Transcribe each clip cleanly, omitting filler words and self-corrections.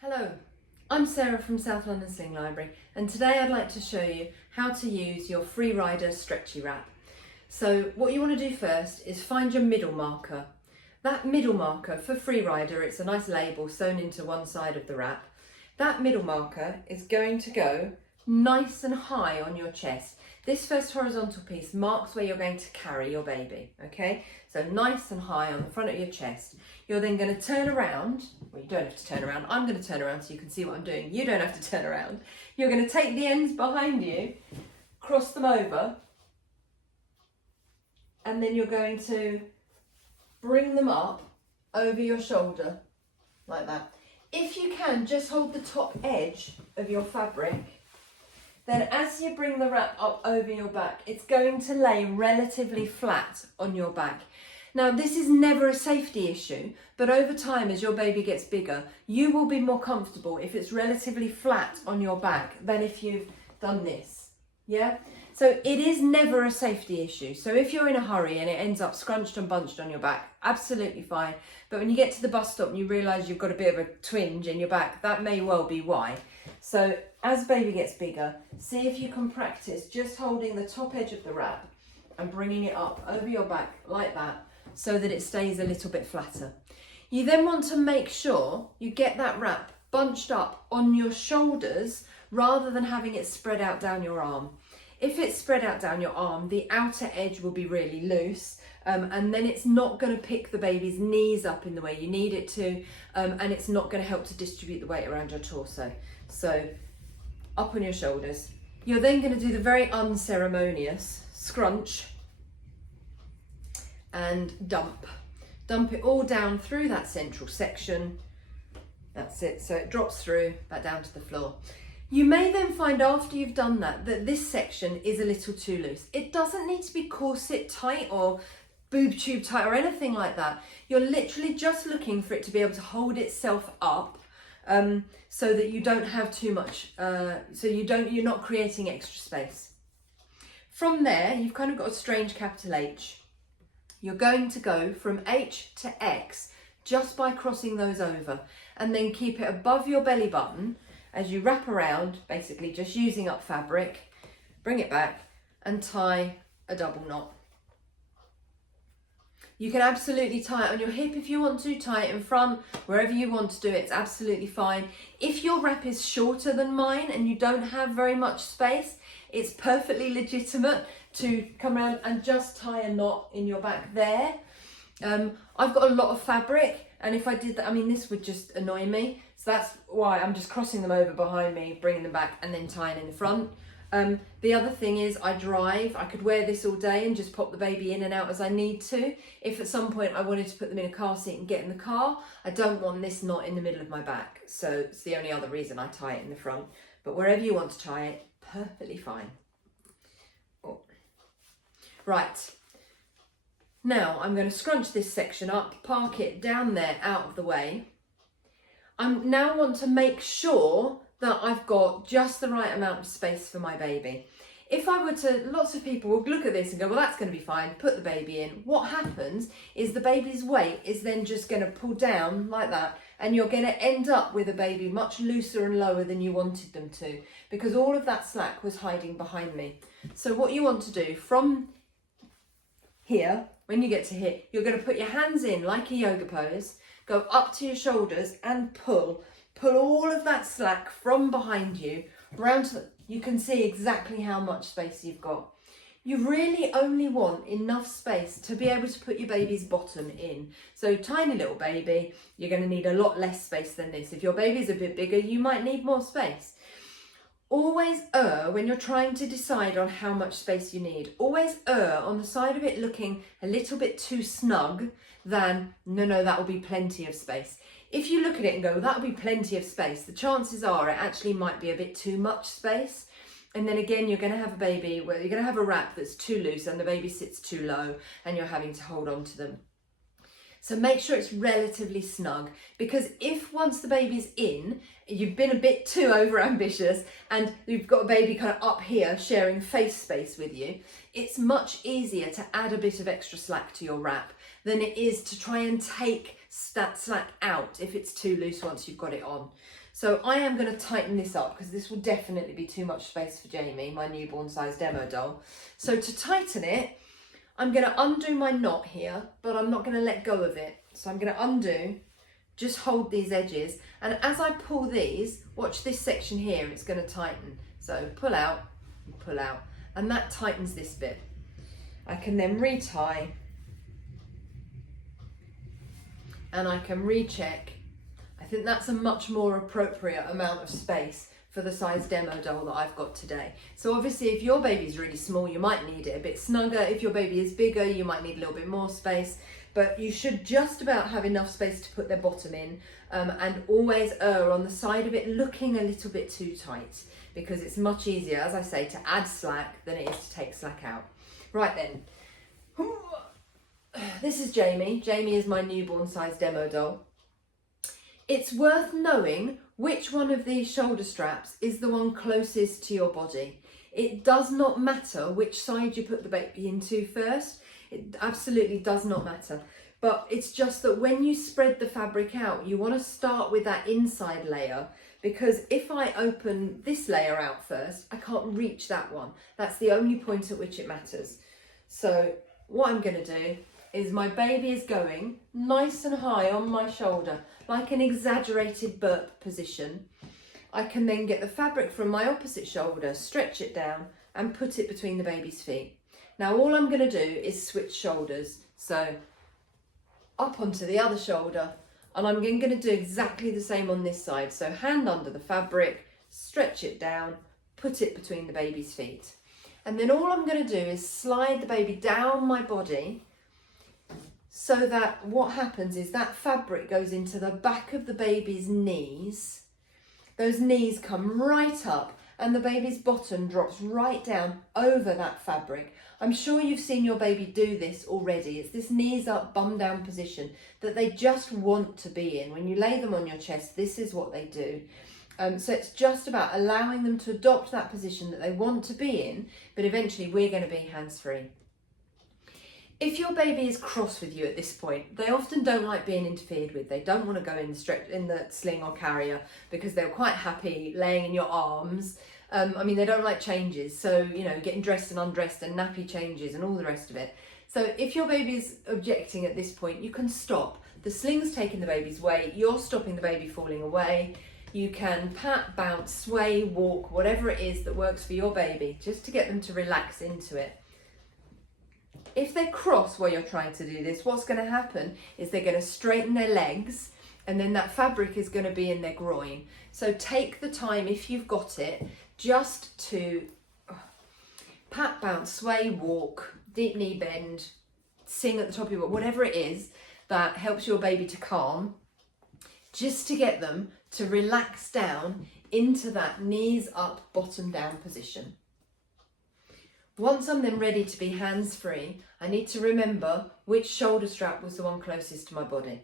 Hello, I'm Sarah from South London Sling Library, and today I'd like to show you how to use your FreeRider Stretchy Wrap. So what you want to do first is find your middle marker. That middle marker for FreeRider, it's a nice label sewn into one side of the wrap. That middle marker is going to go nice and high on your chest. This first horizontal piece marks where you're going to carry your baby, okay? So nice and high on the front of your chest. You're then going to turn around. Well, you don't have to turn around. I'm going to turn around so you can see what I'm doing. You don't have to turn around. You're going to take the ends behind you, cross them over, and then you're going to bring them up over your shoulder like that. If you can, just hold the top edge of your fabric. Then as you bring the wrap up over your back, it's going to lay relatively flat on your back. Now, this is never a safety issue, but over time, as your baby gets bigger, you will be more comfortable if it's relatively flat on your back than if you've done this, yeah? So it is never a safety issue. So if you're in a hurry and it ends up scrunched and bunched on your back, absolutely fine. But when you get to the bus stop and you realise you've got a bit of a twinge in your back, that may well be why. So as baby gets bigger, see if you can practice just holding the top edge of the wrap and bringing it up over your back like that so that it stays a little bit flatter. You then want to make sure you get that wrap bunched up on your shoulders rather than having it spread out down your arm. If it's spread out down your arm, the outer edge will be really loose, and then it's not going to pick the baby's knees up in the way you need it to, and it's not going to help to distribute the weight around your torso. So up on your shoulders. You're then going to do the very unceremonious scrunch and dump. Dump it all down through that central section. That's it. So it drops through back down to the floor. You may then find after you've done that this section is a little too loose. It doesn't need to be corset tight or boob tube tight or anything like that. You're literally just looking for it to be able to hold itself up so that you don't have too much, you're not creating extra space. From there, you've kind of got a strange capital H. You're going to go from H to X just by crossing those over, and then keep it above your belly button as you wrap around, basically just using up fabric, bring it back and tie a double knot. You can absolutely tie it on your hip if you want to, tie it in front, wherever you want to do it, it's absolutely fine. If your wrap is shorter than mine and you don't have very much space, it's perfectly legitimate to come around and just tie a knot in your back there. I've got a lot of fabric, and if I did that, I mean, this would just annoy me. So that's why I'm just crossing them over behind me, bringing them back and then tying in the front. The other thing is I drive. I could wear this all day and just pop the baby in and out as I need to. If at some point I wanted to put them in a car seat and get in the car, I don't want this knot in the middle of my back. So it's the only other reason I tie it in the front. But wherever you want to tie it, perfectly fine. Oh. Right. Now I'm going to scrunch this section up, park it down there out of the way. I now want to make sure that I've got just the right amount of space for my baby. If I were to, lots of people will look at this and go, well, that's going to be fine, put the baby in. What happens is the baby's weight is then just going to pull down like that, and you're going to end up with a baby much looser and lower than you wanted them to, because all of that slack was hiding behind me. So what you want to do from here, when you get to here, you're going to put your hands in like a yoga pose, go up to your shoulders and pull all of that slack from behind you round to you can see exactly how much space you've got. You really only want enough space to be able to put your baby's bottom in. So tiny little baby, you're going to need a lot less space than this. If your baby's a bit bigger, you might need more space. Always err when you're trying to decide on how much space you need. Always err on the side of it looking a little bit too snug than, no, that will be plenty of space. If you look at it and go, well, that'll be plenty of space, the chances are it actually might be a bit too much space. And then again, you're going to have a baby where you're going to have a wrap that's too loose and the baby sits too low and you're having to hold on to them. So make sure it's relatively snug, because if once the baby's in, you've been a bit too over ambitious and you've got a baby kind of up here sharing face space with you, it's much easier to add a bit of extra slack to your wrap than it is to try and take slack out if it's too loose once you've got it on. So I am going to tighten this up because this will definitely be too much space for Jamie, my newborn size demo doll. So to tighten it, I'm going to undo my knot here, but I'm not going to let go of it. So I'm going to undo, just hold these edges. And as I pull these, watch this section here, it's going to tighten. So pull out, and that tightens this bit. I can then retie, and I can recheck. I think that's a much more appropriate amount of space for the size demo doll that I've got today. So obviously if your baby's really small, you might need it a bit snugger. If your baby is bigger, you might need a little bit more space, but you should just about have enough space to put their bottom in, and always err on the side of it looking a little bit too tight, because it's much easier, as I say, to add slack than it is to take slack out. Right then, this is Jamie. Jamie is my newborn size demo doll. It's worth knowing which one of these shoulder straps is the one closest to your body. It does not matter which side you put the baby into first. It absolutely does not matter. But it's just that when you spread the fabric out, you want to start with that inside layer, because if I open this layer out first, I can't reach that one. That's the only point at which it matters. So what I'm going to do is, my baby is going nice and high on my shoulder, like an exaggerated burp position. I can then get the fabric from my opposite shoulder, stretch it down and put it between the baby's feet. Now all I'm going to do is switch shoulders. So up onto the other shoulder, and I'm going to do exactly the same on this side. So hand under the fabric, stretch it down, put it between the baby's feet. And then all I'm going to do is slide the baby down my body, so that what happens is that fabric goes into the back of the baby's knees. Those knees come right up and the baby's bottom drops right down over that fabric. I'm sure you've seen your baby do this already. It's this knees up, bum down position that they just want to be in. When you lay them on your chest, this is what they do. So it's just about allowing them to adopt that position that they want to be in, but eventually we're going to be hands-free. If your baby is cross with you at this point, they often don't like being interfered with. They don't want to go in the sling or carrier because they're quite happy laying in your arms. I mean, they don't like changes. So, you know, getting dressed and undressed and nappy changes and all the rest of it. So if your baby is objecting at this point, you can stop. The sling's taking the baby's weight. You're stopping the baby falling away. You can pat, bounce, sway, walk, whatever it is that works for your baby, just to get them to relax into it. If they're cross while you're trying to do this, what's going to happen is they're going to straighten their legs, and then that fabric is going to be in their groin. So take the time, if you've got it, just to pat, bounce, sway, walk, deep knee bend, sing at the top of your voice, whatever it is that helps your baby to calm, just to get them to relax down into that knees up, bottom down position. Once I'm then ready to be hands-free, I need to remember which shoulder strap was the one closest to my body.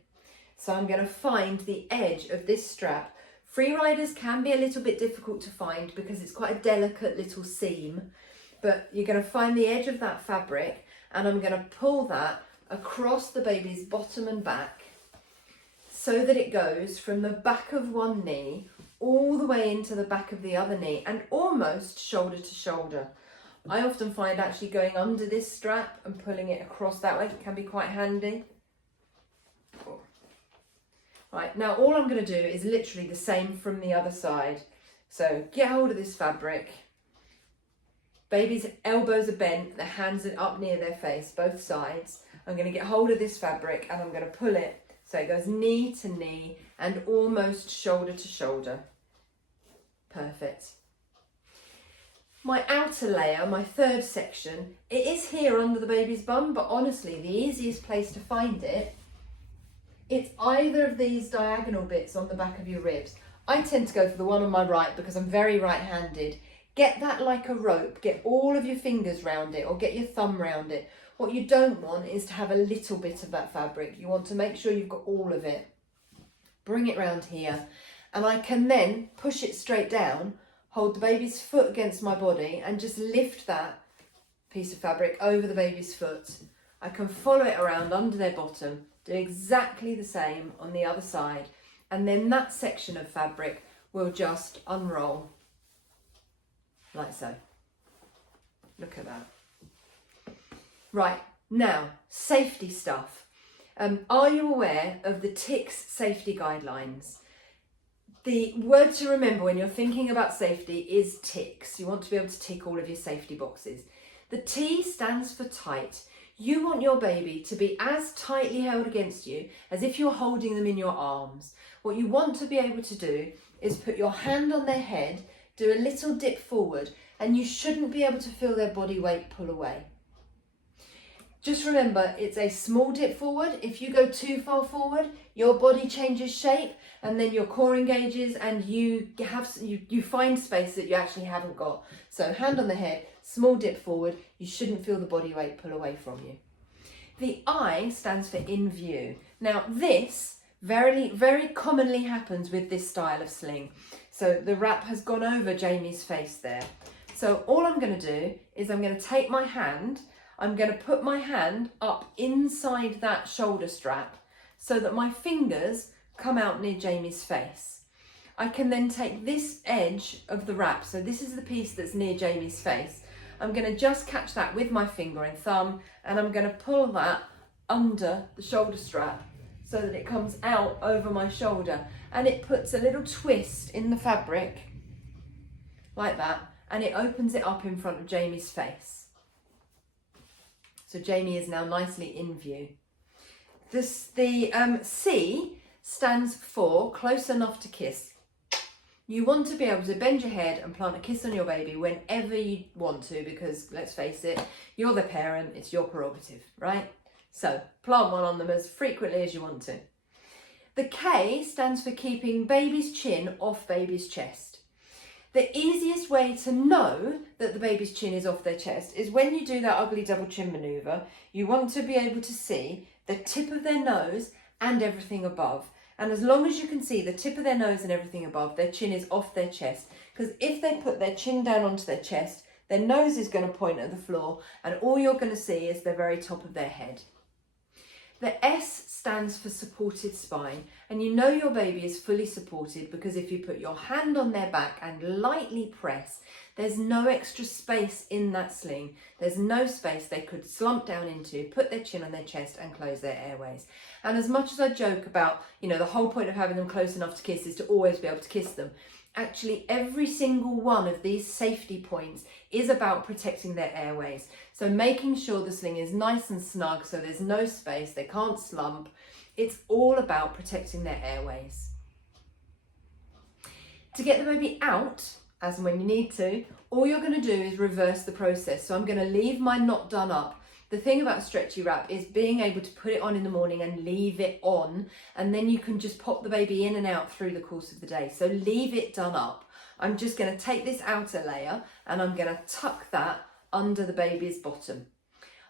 So I'm going to find the edge of this strap. FreeRiders can be a little bit difficult to find because it's quite a delicate little seam, but you're going to find the edge of that fabric, and I'm going to pull that across the baby's bottom and back so that it goes from the back of one knee all the way into the back of the other knee and almost shoulder to shoulder. I often find actually going under this strap and pulling it across that way can be quite handy. Right, now all I'm going to do is literally the same from the other side. So get hold of this fabric. Baby's elbows are bent, their hands are up near their face, both sides. I'm going to get hold of this fabric and I'm going to pull it so it goes knee to knee and almost shoulder to shoulder. Perfect. My outer layer, my third section, it is here under the baby's bum, but honestly, the easiest place to find it, it's either of these diagonal bits on the back of your ribs. I tend to go for the one on my right because I'm very right-handed. Get that like a rope, get all of your fingers round it or get your thumb round it. What you don't want is to have a little bit of that fabric. You want to make sure you've got all of it. Bring it round here, and I can then push it straight down, hold the baby's foot against my body and just lift that piece of fabric over the baby's foot. I can follow it around under their bottom, Do exactly the same on the other side, and then that section of fabric will just unroll like so. Look at that. Right, now, safety stuff. Are you aware of the TICS safety guidelines? The word to remember when you're thinking about safety is TICS. You want to be able to tick all of your safety boxes. The T stands for tight. You want your baby to be as tightly held against you as if you're holding them in your arms. What you want to be able to do is put your hand on their head, do a little dip forward, and you shouldn't be able to feel their body weight pull away. Just remember, it's a small dip forward. If you go too far forward, your body changes shape and then your core engages and you find space that you actually haven't got. So hand on the head, small dip forward. You shouldn't feel the body weight pull away from you. The I stands for in view. Now this very commonly happens with this style of sling. So the wrap has gone over Jamie's face there. So all I'm going to do is I'm going to take my hand, I'm going to put my hand up inside that shoulder strap so that my fingers come out near Jamie's face. I can then take this edge of the wrap, so this is the piece that's near Jamie's face. I'm going to just catch that with my finger and thumb, and I'm going to pull that under the shoulder strap so that it comes out over my shoulder, and it puts a little twist in the fabric like that, and it opens it up in front of Jamie's face. So Jamie is now nicely in view. The C stands for close enough to kiss. You want to be able to bend your head and plant a kiss on your baby whenever you want to, because let's face it, you're the parent, it's your prerogative, right? So plant one on them as frequently as you want to. The K stands for keeping baby's chin off baby's chest. The easiest way to know that the baby's chin is off their chest is when you do that ugly double chin maneuver, you want to be able to see the tip of their nose and everything above. And as long as you can see the tip of their nose and everything above, their chin is off their chest. Because if they put their chin down onto their chest, their nose is going to point at the floor and all you're going to see is the very top of their head. The S stands for supported spine, and you know your baby is fully supported because if you put your hand on their back and lightly press, there's no extra space in that sling. There's no space they could slump down into, put their chin on their chest and close their airways. And as much as I joke about, the whole point of having them close enough to kiss is to always be able to kiss them, actually every single one of these safety points is about protecting their airways. So making sure the sling is nice and snug so there's no space, they can't slump. It's all about protecting their airways. To get the baby out, as and when you need to, all you're going to do is reverse the process. So I'm going to leave my knot done up. The thing about a stretchy wrap is being able to put it on in the morning and leave it on, and then you can just pop the baby in and out through the course of the day. So leave it done up. I'm just going to take this outer layer and I'm going to tuck that under the baby's bottom.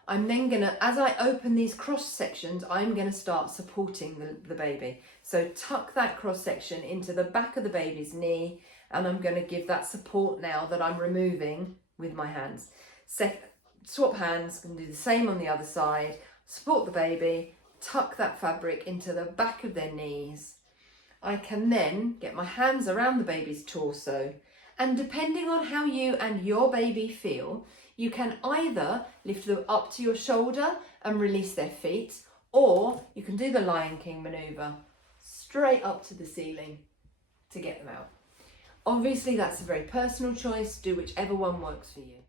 I'm then going to, as I open these cross sections, I'm going to start supporting the baby. So tuck that cross section into the back of the baby's knee, and I'm going to give that support now that I'm removing with my hands. Swap hands, and do the same on the other side. Support the baby, tuck that fabric into the back of their knees. I can then get my hands around the baby's torso, and depending on how you and your baby feel, you can either lift them up to your shoulder and release their feet, or you can do the Lion King maneuver straight up to the ceiling to get them out. Obviously, that's a very personal choice. Do whichever one works for you.